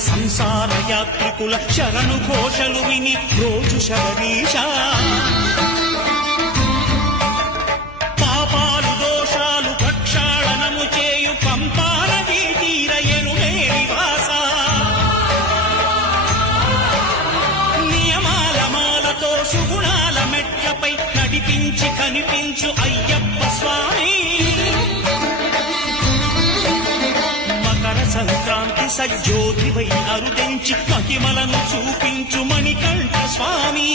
సంసార యాత్రికుల శరణు ఘోషలు విని రోజు శబరీష పాపాలు దోషాలు ప్రక్షాళనము చేయు పంపానదీ తీరయను నివాస నియమాల మాలతో సుగుణాల మెట్లపై నడిపించి కనిపించు అయ్యప్ప స్వామి సంక్రాంతి సజ్జోతివై అరుదెంచి మహిమలను చూపించు మణికంఠ స్వామి